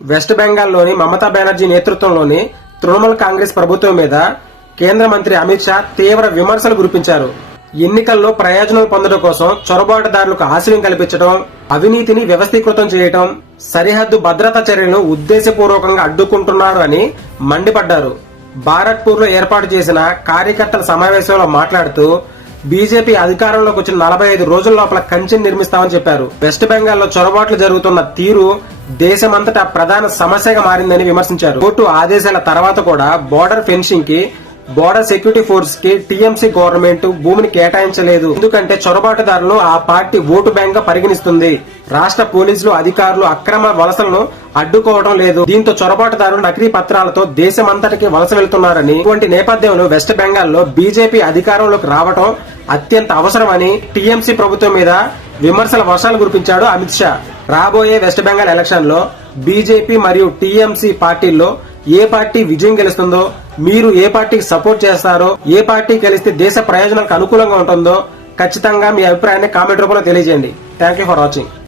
West బెంగాల్లోని మమతా బెనర్జీ నేతృత్వంలోని తృణమూల్ కాంగ్రెస్ ప్రభుత్వం మీద కేంద్ర మంత్రి అమిత్ షా తీవ్ర విమర్శలు గురిపించారు. ఎన్నికల్లో ప్రయోజనాలు పొందడం కోసం చొరబాటుదారులకు ఆశ్రయం కల్పించడం, అవినీతిని వ్యవస్థీకృతం చేయడం, సరిహద్దు భద్రతా చర్యలను ఉద్దేశపూర్వకంగా అడ్డుకుంటున్నారు అని మండిపడ్డారు. బారక్పూర్ లో ఏర్పాటు చేసిన కార్యకర్తల సమావేశంలో మాట్లాడుతూ బీజేపీ అధికారంలోకి వచ్చిన 45 రోజుల లోపల కంచెని నిర్మిస్తామని చెప్పారు. వెస్ట్ బెంగాల్లో చొరబాట్లు జరుగుతున్న తీరు దేశమంతటా ప్రధాన సమస్యగా మారిందని విమర్శించారు. కోర్టు ఆదేశాల తర్వాత కూడా బోర్డర్ ఫెన్సింగ్ కి, బోర్డర్ సెక్యూరిటీ ఫోర్స్ కి టీఎంసీ గవర్నమెంట్ భూమిని కేటాయించలేదు. ఎందుకంటే చొరబాటుదారులను ఆ పార్టీ ఓటు బ్యాంక్ గా పరిగణిస్తుంది. రాష్ట్ర పోలీసులు అధికారులు అక్రమ వలసలను అడ్డుకోవడం లేదు. దీంతో చొరబాటుదారులు నకిలీ పత్రాలతో దేశమంతటికి వలస వెళ్తున్నారని, ఇటువంటి నేపథ్యంలో వెస్ట్ బెంగాల్లో బీజేపీ అధికారంలోకి రావడం అత్యంత అవసరమని టీఎంసీ ప్రభుత్వం మీద విమర్శల వర్షాలు కురిపించాడు అమిత్ షా. రాబోయే వెస్ట్ బెంగాల్ ఎలక్షన్ లో బీజేపీ మరియు టీఎంసీ పార్టీల్లో ఏ పార్టీ విజయం గెలుస్తుందో, మీరు ఏ పార్టీకి సపోర్ట్ చేస్తారో, ఏ పార్టీ గెలిస్తే దేశ ప్రయోజనాలకు అనుకూలంగా ఉంటుందో ఖచ్చితంగా మీ అభిప్రాయాన్ని కామెంట్ రూపంలో తెలియజేయండి. Thank you for watching.